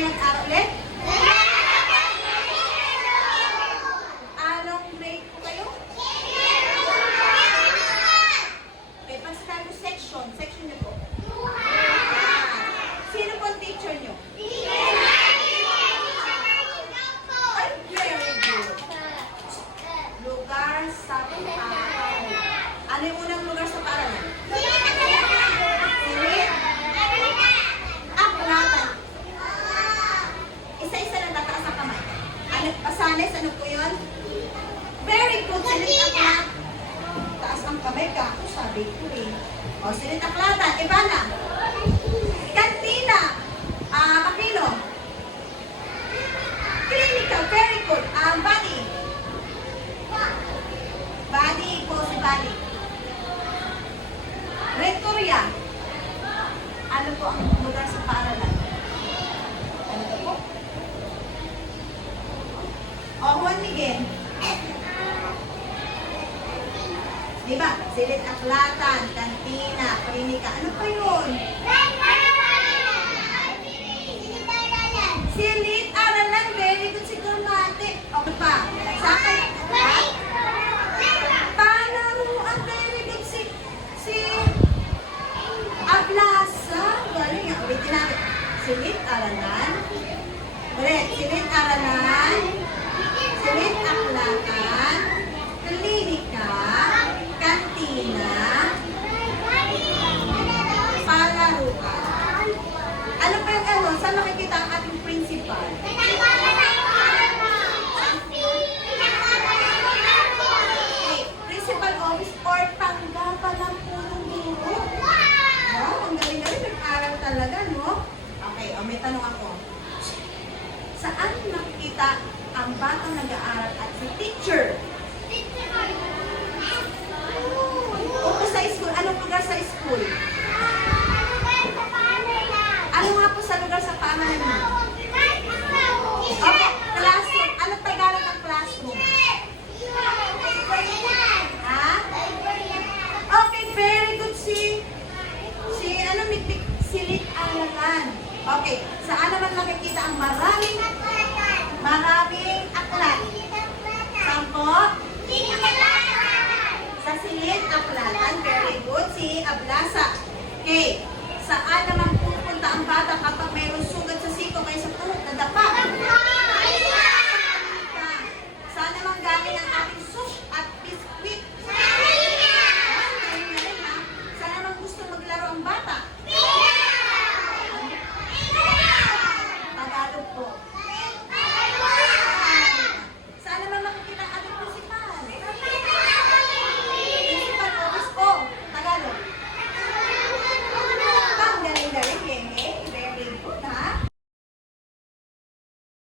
tayo ng araw ulit. Rosales, ano po yun? Very good, sinitaklat. Taas ang kamay ka. Ako sabi ko eh. O, sinitaklatan. Ibana. Kantina. Ah, uh, Makino. Clinical, very good. Um, body. Body po si Body. Rectoria. Ano po ang lugar sa para O, Juan Miguel. Di ba? Silit aklatan, kantina, klinika. Ano pa yun? Silit aralan. Very good si Gramate. O pa? Sa akin? Ha? Palaruan. Very good si... Si... Ablasa. Galing nga. Ulitin natin. Silit aralan. Ulit. Silit aralan. Silit aklatan. Klinika. Kantina. Palaruan. Ano pa yung ano? Saan makikita ang ating principal? Okay, principal office or tanggapan ng punong guro. Wow, ang galing-galing. Nag-aral talaga, no? Okay, o may tanong ako. Saan nakikita ang batang nag-aaral at si teacher? O sa school, anong lugar sa school? Ano nga po sa lugar sa pamahalaan mo? Okay, classroom. Anong Tagalog ng classroom? Ha? Okay, very good si si ano mitik silit aralan. Okay, saan naman makikita ang maraming maraming aklat? Saan po? Sa silit aklatan, very good si Ablasa. Okay,